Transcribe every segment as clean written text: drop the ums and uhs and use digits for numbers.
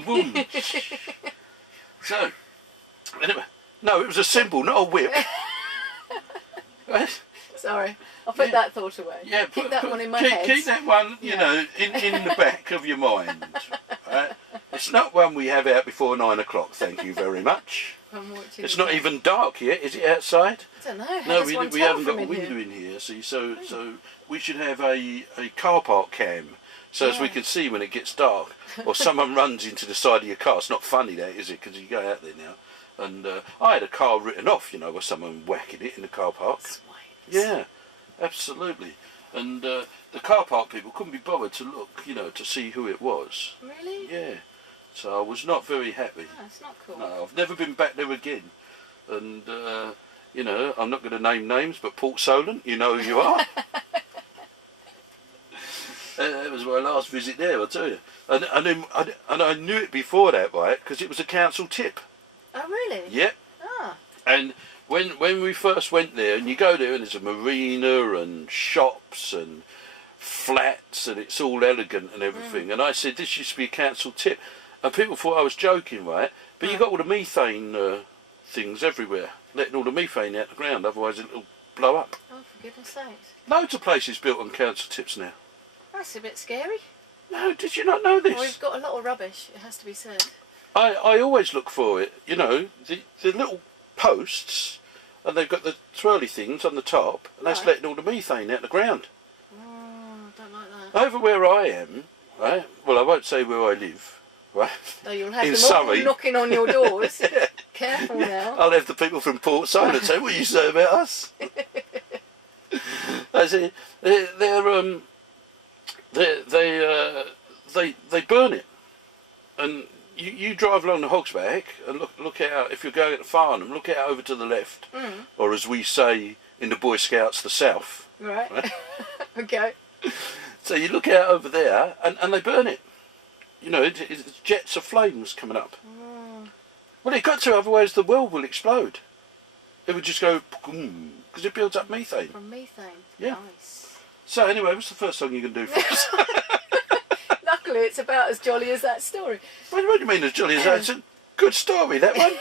boom, boom. So, anyway, no, it was a cymbal, not a whip. Right? Sorry, I'll put that thought away. Yeah, keep that one in my head. Keep that one, you know, in the back of your mind. Right? It's not one we have out before 9 o'clock, thank you very much. It's not even dark yet, is it outside? I don't know. No, we haven't got a window in here, see, so we should have a car park cam, so as we can see when it gets dark, or someone runs into the side of your car. It's not funny that, is it, because you go out there now. And I had a car written off, you know, with someone whacking it in the car park. Sweet. Yeah, absolutely. And the car park people couldn't be bothered to look, you know, to see who it was. Really? Yeah. So I was not very happy. Oh, that's not cool. No, I've never been back there again. And, you know, I'm not going to name names, but Port Solent, you know who you are. That was my last visit there, I'll tell you. And I knew it before that, right, because it was a council tip. Oh, really? Yep. Ah. And when we first went there, and you go there and there's a marina and shops and flats and it's all elegant and everything. And I said, this used to be a council tip. And people thought I was joking, right? But you got all the methane things everywhere, letting all the methane out the ground, otherwise it'll blow up. Oh, for goodness sakes. Loads of places built on council tips now. That's a bit scary. No, did you not know this? Well, we've got a lot of rubbish, it has to be said. I always look for it, you know, the little posts, and they've got the twirly things on the top, and that's letting all the methane out the ground. Oh, don't like that. Over where I am, right, well, I won't say where I live, right, Oh, you'll have in them all Surrey. knocking on your doors. Yeah. Careful now. I'll have the people from Port Solent say, what you say about us? I say, they burn it, and you drive along the Hogsback and look out, if you're going at the Farnham, look out over to the left, or as we say in the Boy Scouts, the south. Right. Okay. So you look out over there, and they burn it. You know, it's jets of flames coming up. Well, it got to, otherwise the world will explode. It would just go, because it builds up methane. From methane. Yeah. Nice. So anyway, what's the first song you can do for us? Luckily, it's about as jolly as that story. What do you mean as jolly as that? It's a good story, that one.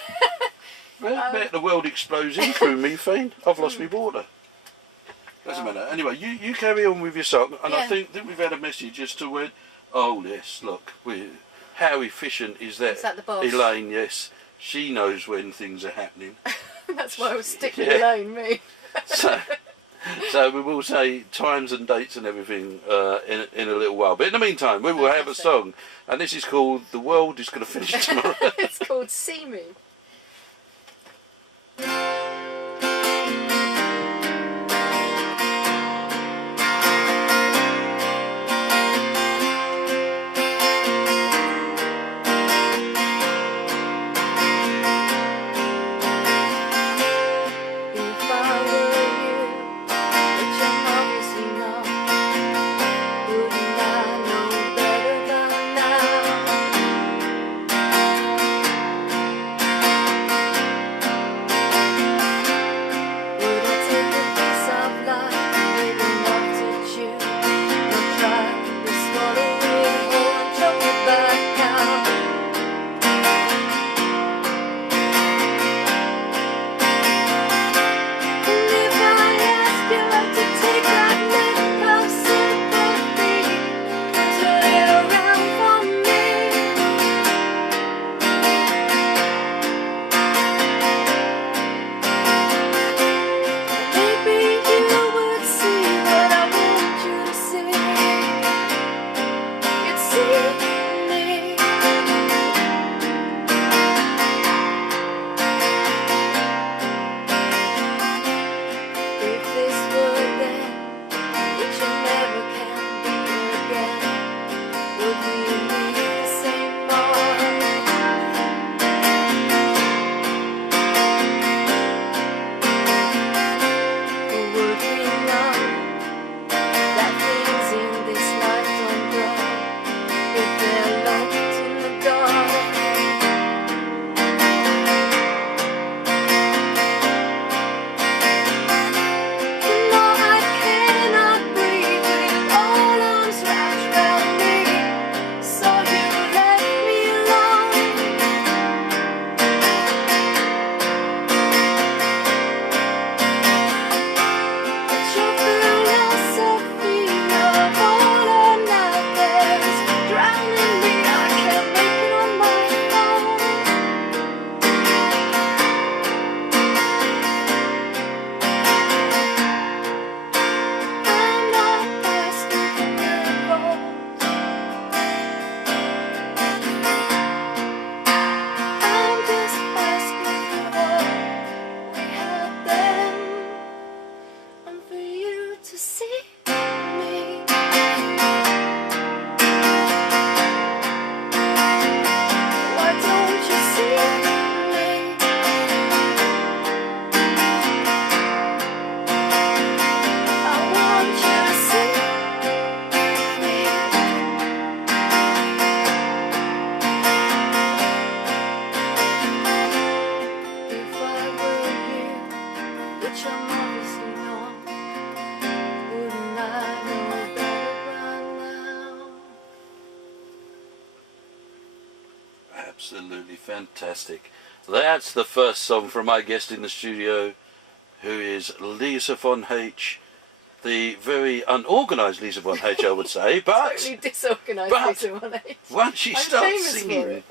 Well, about the world exploding through methane. I've lost my water. Doesn't matter. Anyway, you carry on with your song, and I think we've had a message as to when. Oh yes, look, how efficient is that? Is that the boss? Elaine, yes, she knows when things are happening. That's why I was sticking Elaine, me. So we will say times and dates and everything in a little while. But in the meantime, we will have a song, and this is called "The World Is Going to Finish Tomorrow." It's called "See Me." Absolutely fantastic. That's the first song from my guest in the studio, who is Lisa von H. The very unorganised Lisa von H, I would say, but Totally disorganised Lisa von H. Once she I'm starts famous singing,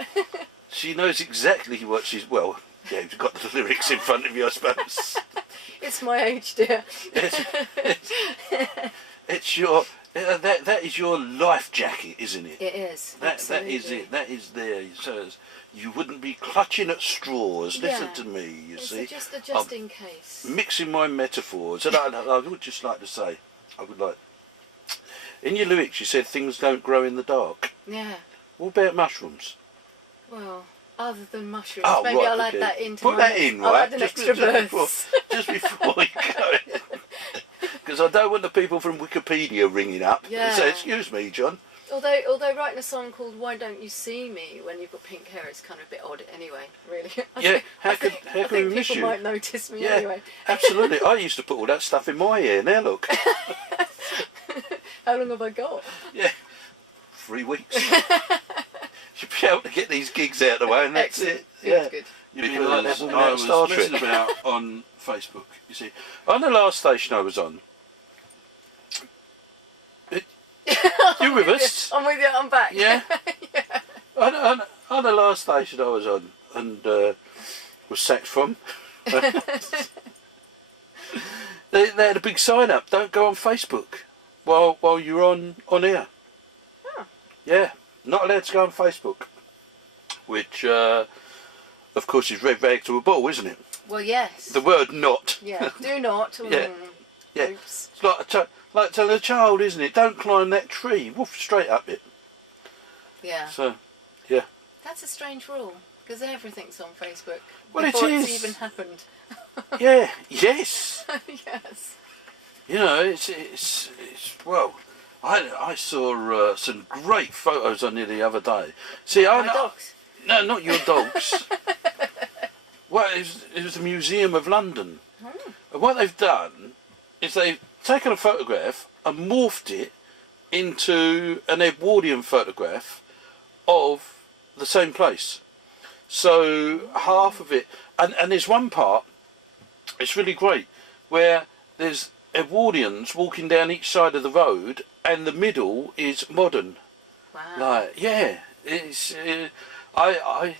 she knows exactly what she's. Well, yeah, you've got the lyrics in front of you, I suppose. It's my age, dear. It's your. That is your life jacket, isn't it? It is. That is it. That is there. So you wouldn't be clutching at straws. Listen to me. You see. It's just in case. Mixing my metaphors, and I would just like to say, I would like. In your lyrics, you said things don't grow in the dark. Yeah. What about mushrooms? Well, other than mushrooms, oh, maybe right, I'll okay. add that into. Put that in, right? I'll add an extra verse. Just before we go. Because I don't want the people from Wikipedia ringing up and say, "Excuse me, John." Although writing a song called "Why Don't You See Me" when you've got pink hair is kind of a bit odd anyway. Really. How can we miss you? People might notice me anyway. Absolutely. I used to put all that stuff in my hair. Now look. How long have I got? Yeah, 3 weeks. You'll be able to get these gigs out of the way, and that's it. Yeah. Good. You'd be like that woman I was messing about on Facebook. You see, on the last station I was on. You with us? I'm with you. I'm back. Yeah. On the last station I was on, and was sacked from. They had a big sign up. Don't go on Facebook while you're on air. Oh. Yeah, not allowed to go on Facebook. Which, of course, is red rag to a bull, isn't it? Well, yes. The word "not." Yeah. Do not. Yeah. Yeah. Oops. It's like telling a child, isn't it? Don't climb that tree. Woof, straight up it. Yeah. So, yeah. That's a strange rule, because everything's on Facebook. Well, before it is. It's even happened. Yeah. Yes. Yes. You know, it's well. I saw some great photos on it the other day. See, My dogs. No, not your dogs. Well, it was the Museum of London. And what they've done is they've taken a photograph and morphed it into an Edwardian photograph of the same place. So half of it, and there's one part, it's really great, where there's Edwardians walking down each side of the road, and the middle is modern. Wow. Like, yeah, it's. I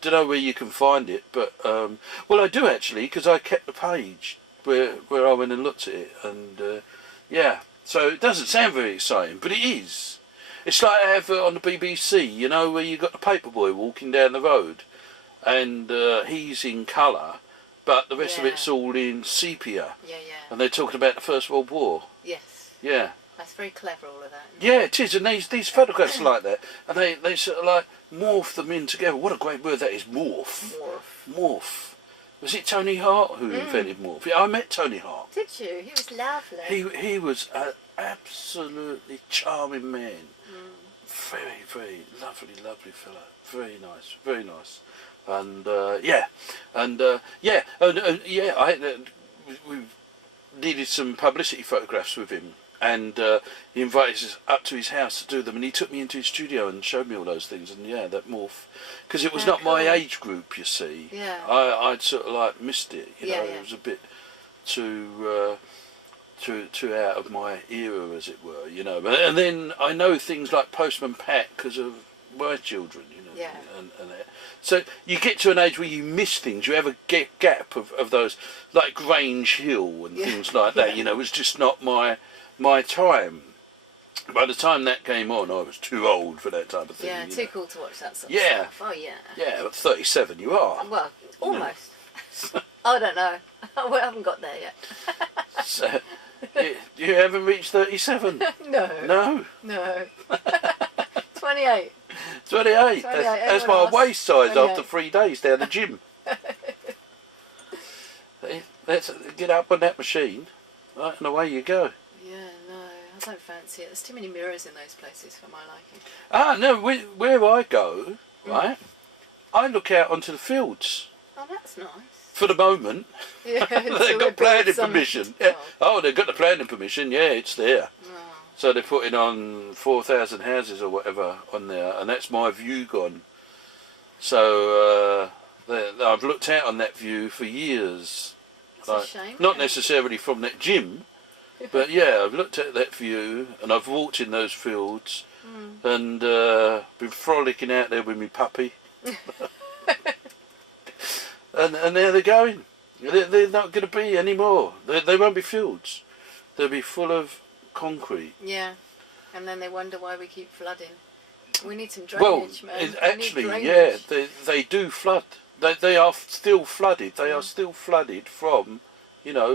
don't know where you can find it, but well, I do actually, because I kept the page where I went and looked at it, and yeah. So it doesn't sound very exciting, but it is. It's like I have on the BBC, you know, where you got the paperboy walking down the road, and he's in colour, but the rest of it's all in sepia. Yeah. And they're talking about the First World War. Yes. Yeah. That's very clever, all of that. Yeah, it is, and these photographs are like that, and they sort of like morph them in together. What a great word that is, morph. Morph. Was it Tony Hart who invented morph? Yeah, I met Tony Hart. Did you? He was lovely. He was an absolutely charming man. Very, very lovely fella. Very nice. And we needed some publicity photographs with him. And he invited us up to his house to do them, and he took me into his studio and showed me all those things. And yeah, that morph, because it was not my age group, you see. Yeah. I'd sort of like missed it. You know, yeah. it was a bit too out of my era, as it were. You know, and then I know things like Postman Pat because of my children. You know. Yeah. And that. So you get to an age where you miss things. You have a gap of those, like Grange Hill and things like that. You know, it was just not my time. By the time that came on, I was too old for that type of thing. Yeah, too cool to watch that sort of stuff. Oh, yeah. Yeah, but 37 you are. Well, almost. I don't know. I haven't got there yet. So, you haven't reached 37? No. 28. 28. That's my waist size after 3 days down the gym. Let's get up on that machine, right, and away you go. Yeah, no, I don't fancy it. There's too many mirrors in those places for my liking. Ah, no, where I go, right, I look out onto the fields. Oh, that's nice. For the moment. Yeah, they've got planning permission. Yeah. Oh, they've got the planning permission. Yeah, it's there. Oh. So they're putting on 4,000 houses or whatever on there, and that's my view gone. So I've looked out on that view for years. It's a shame. Not yeah. necessarily from that gym, but yeah, I've looked at that view and I've walked in those fields and been frolicking out there with my puppy. and there they're going. They're not going to be anymore. They won't be fields. They'll be full of concrete. Yeah, and then they wonder why we keep flooding. We need some Well, drainage, man. actually, We need yeah, drainage. they do flood. They are still flooded. They are still flooded from,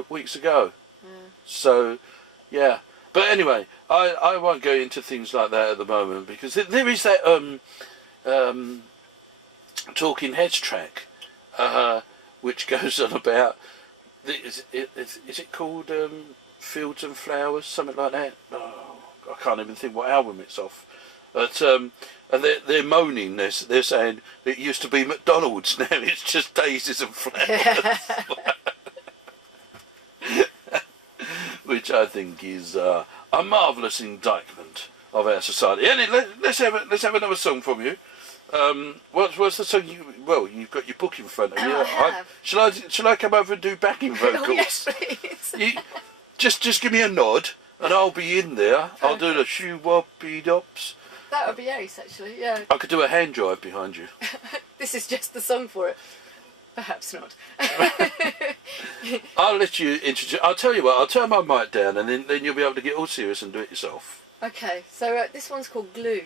weeks ago. Yeah. So, yeah. But anyway, I won't go into things like that at the moment because there is that Talking Heads track, which goes on about is it called Fields and Flowers, something like that. Oh, I can't even think what album it's off. But and they're moaning. They're saying it used to be McDonald's, now it's just daisies and flowers. Which I think is a marvellous indictment of our society. Anyway, let's have another song from you. What's the song you've got your book in front of you. Oh, I have. Shall I come over and do backing vocals? Oh, yes, please. Just give me a nod and I'll be in there. I'll do the shoo woppy dops. That would be ace, actually, yeah. I could do a hand drive behind you. This is just the song for it. Perhaps not. I'll let you introduce. I'll tell you what. I'll turn my mic down, and then you'll be able to get all serious and do it yourself. Okay, so this one's called Glue,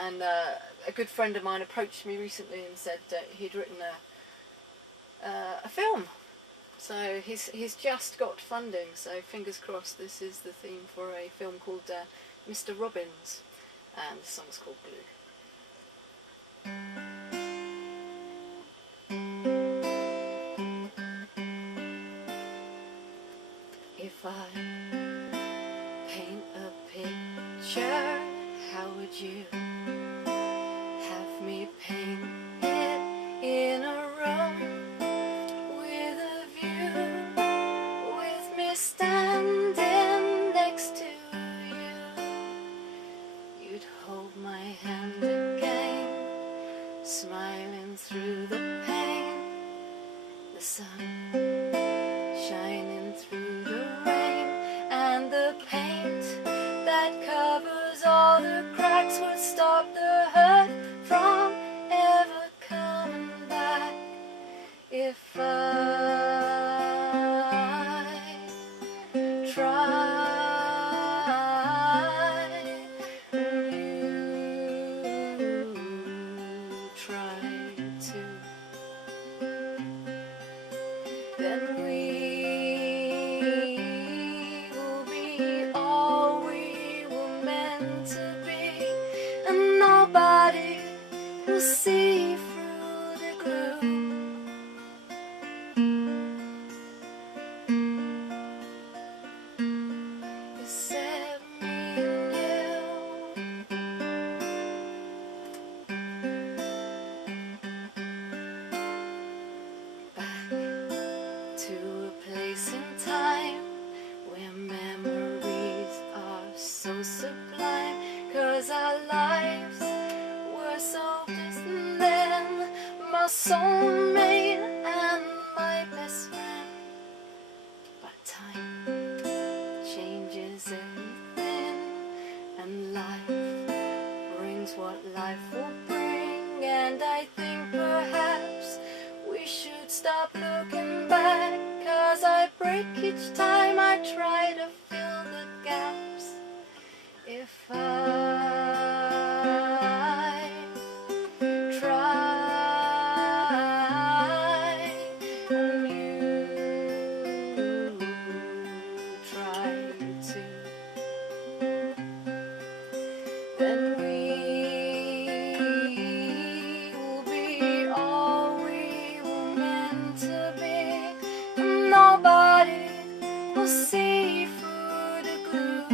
and a good friend of mine approached me recently and said he'd written a film. So he's just got funding. So fingers crossed. This is the theme for a film called Mr. Robbins, and the song's called Glue. If I paint a picture, how would you have me paint it in a room with a view, with me standing next to you? You'd hold my hand again, smiling through the pain, the sun shining through the rain, and the paint that covers all the cracks would stop the hurt from ever coming back. If I try and you try to, then we will be all we were meant to be, and nobody will see through the glue. Except me and you. Back to a place in time where memories are so sublime, 'cause our lives were so distant then, my soulmate and my best friend. But time changes everything, and life brings what life will bring, and I think perhaps we should stop looking back, 'cause I break each time I try to fill the gaps. If I try and you try to, then we will be all we were meant to be, and nobody will see through the glue.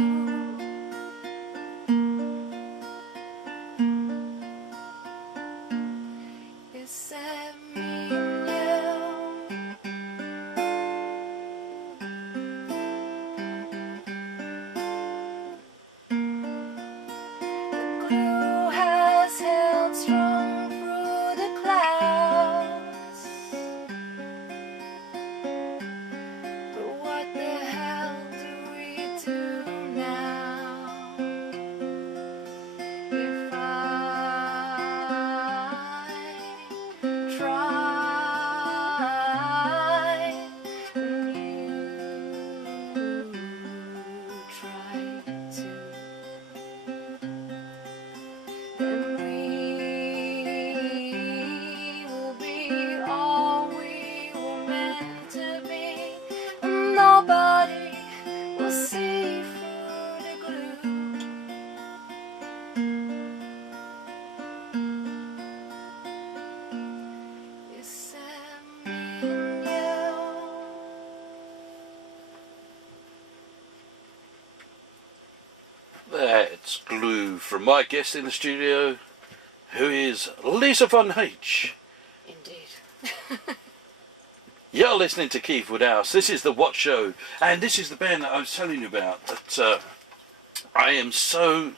That's Glue from my guest in the studio, who is Lisa Von H. Indeed. You're listening to Keith Woodhouse. This is the What Show, and this is the band that I was telling you about that I am so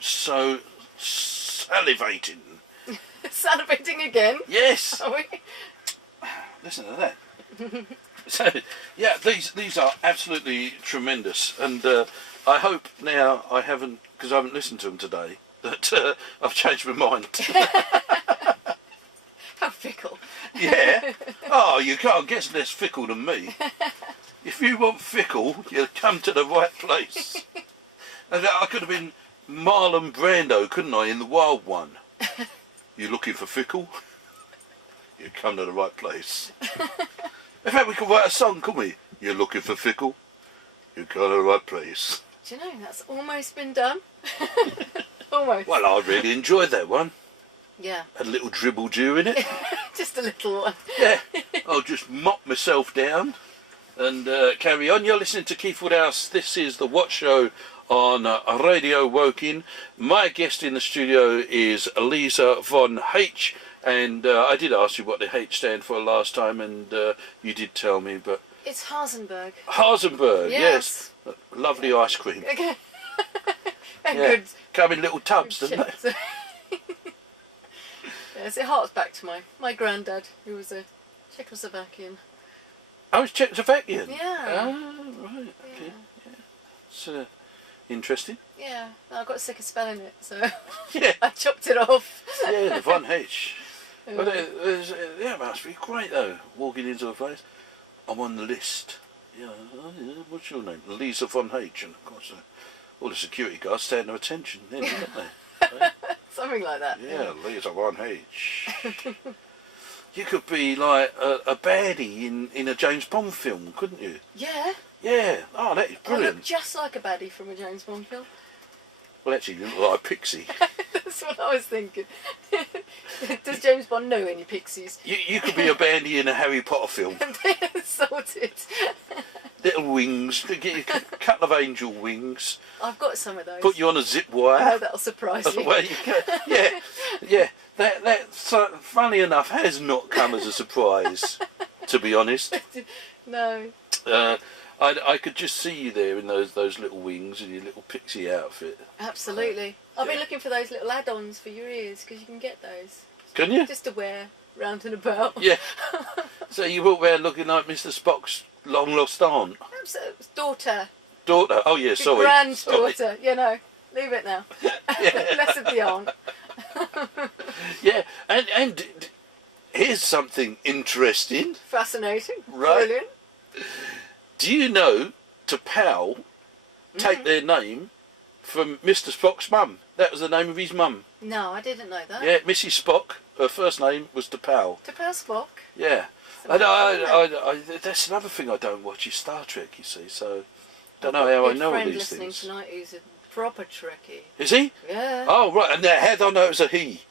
salivating. Salivating again? Yes. Are we? Listen to that. So, yeah, these are absolutely tremendous, and I hope now I haven't, because I haven't listened to them today, that I've changed my mind. How fickle. Yeah. Oh, you can't get less fickle than me. If you want fickle, you'll come to the right place. And I could have been Marlon Brando, couldn't I, in The Wild One? You looking for fickle? You come to the right place. In fact, we could write a song, couldn't we? You're looking for fickle? You come to the right place. Do you know, that's almost been done. Almost. Well, I really enjoyed that one. Yeah. Had a little dribble dew in it. Just a little one. Yeah. I'll just mop myself down and carry on. You're listening to Keith Woodhouse. This is the What Show on Radio Woking. My guest in the studio is Lisa Von H. And I did ask you what the H stand for last time, and you did tell me, but... It's Harzenberg. Harzenberg, yes. Lovely ice cream. Okay. And Yeah. good. Come in little tubs, doesn't it? chips. Yes, it harks back to my granddad, who was a Czechoslovakian. Oh, it's Czechoslovakian? Yeah. Oh, right, okay. Yeah. It's interesting. Yeah, I got sick of spelling it, so Yeah. I chopped it off. Yeah, the Von H. Yeah. But it must be great, though, walking into a place. I'm on the list. Yeah, what's your name? Lisa Von H. And, of course, all the security guards stand to attention then, don't they? Right? Something like that. Yeah, Lisa Von H. You could be like a baddie in a James Bond film, couldn't you? Yeah. Yeah. Oh, that is I brilliant. look just like a baddie from a James Bond film. Well, actually, you look like a pixie. That's what I was thinking. Does James Bond know any pixies? You could be a bandy in a Harry Potter film. Sorted. Little wings, get you a couple of angel wings, I've got some of those. put you on a zip Oh, wire. that'll surprise you. Where you go. Yeah, yeah. That funny enough, has not come as a surprise, to be honest. No. I could just see you there in those little wings and your little pixie outfit. Absolutely. I've been Yeah. looking for those little add-ons for your ears, because you can get those. Can you? Just to wear round and about. Yeah. So you walk around looking like Mr. Spock's long lost aunt. Daughter. Daughter. Oh yeah, sorry. Granddaughter. Sorry. You know. Leave it now. Yeah. Less of the aunt. Yeah. And here's something interesting. Fascinating. Right. Brilliant. Do you know T'Pau take their name from Mr. Spock's mum? That was the name of his mum. No, I didn't know that. Yeah, Mrs. Spock. Her first name was T'Pau. T'Pau Spock. Yeah. And I that's another thing I don't watch is Star Trek, you see, so don't know how I know all friend these listening things. tonight who's a proper Trekkie. Is he? Yeah. Oh, right, and now how do I know it was a he?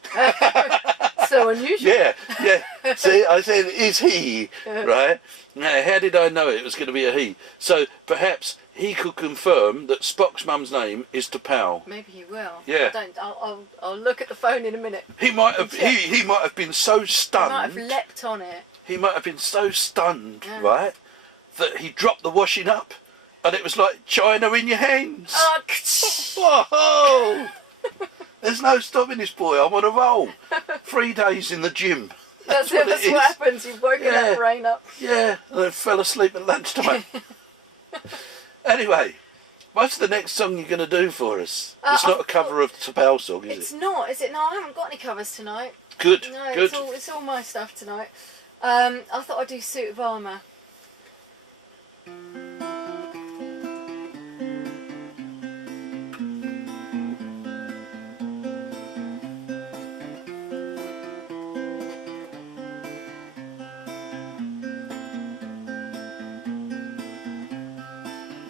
So unusual. Yeah, yeah. See, I said, is he, right? Now, how did I know it was going to be a he? So, perhaps he could confirm that Spock's mum's name is T'Pau. Maybe he will. Yeah. I'll look at the phone in a minute. He might have, he might have been so I stunned. might have leapt on it. He might have been so stunned, Yeah. right, that he dropped the washing up, and it was like China in your hands. Oh, Whoa! There's no stopping this boy. I'm on a roll. 3 days in the gym. that's what it what is. happens. You've woken Yeah. that brain up. Yeah, and then fell asleep at lunchtime. Anyway, what's the next song you're going to do for us? It's not a cover of the T'Pau song, is It's it? not, is it? No, I haven't got any covers tonight. Good, No, good. it's all my stuff tonight. I thought I'd do Suit of Armour.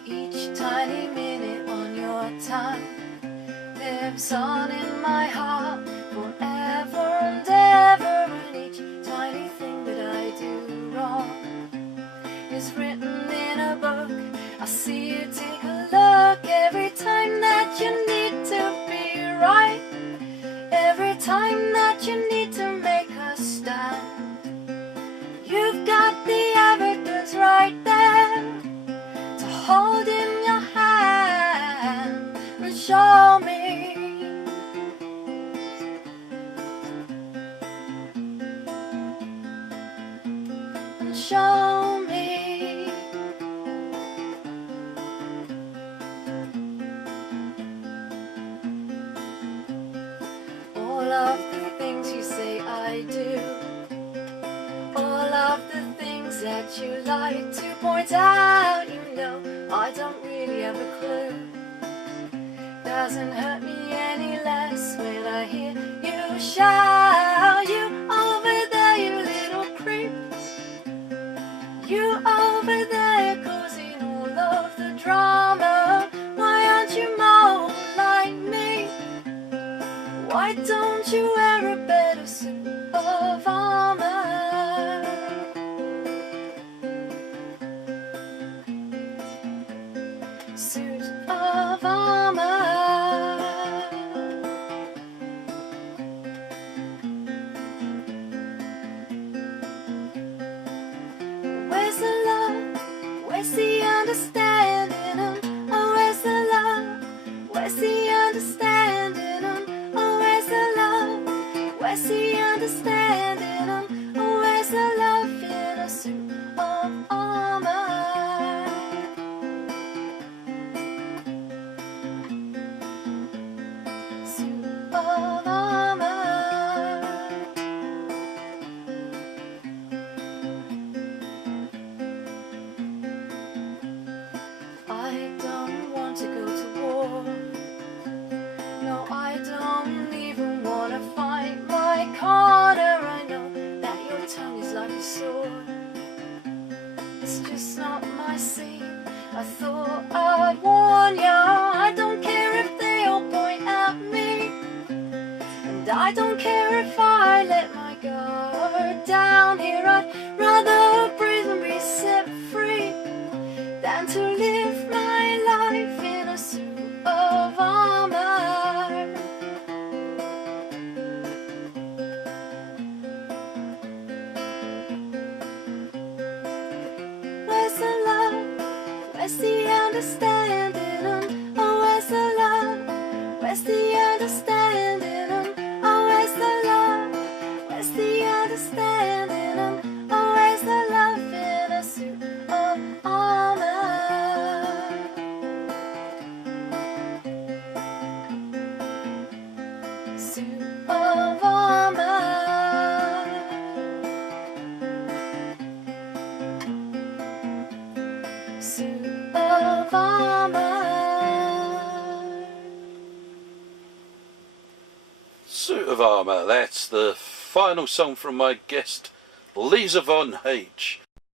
Each tiny minute on your time lives on in my heart forever and ever, and each tiny thing that I do wrong is written in a book. I see you take a look every time that you need to be time that you need to make a stand. You've got the evidence right there to hold in your hand and show me. And show me. All of the things you say I do, all of the things that you like to point out, you know I don't really have a clue. Doesn't hurt me any less when I hear you shout. You over there, you little creep. You over there causing all of the drama. Why aren't you more like me? Why don't you wear a better suit of armor? Suit of armor. Where's the love? Where's the understanding? Oh, where's the love? Where's the understanding? Oh, where's the love? Where's the understanding? Oh, where's the love in a suit of armor? Suit of armor. I don't want to go to war. No, I don't even want to fight my corner. I know that your tongue is like a sword. It's just not my scene. I thought I'd warn ya. I don't care if they all point at me, and I don't care if I let my guard down here. I'd rather breathe and be set free than to live my life in a suit of armor. Where's the love? Where's the understanding? Oh, where's the love? Where's the understanding? Oh, where's the love? Where's the understanding? Oh, where's the love in a suit of armor? Suit of armor. Suit of armor. Suit of Armour, that's the final song from my guest Lisa Von H.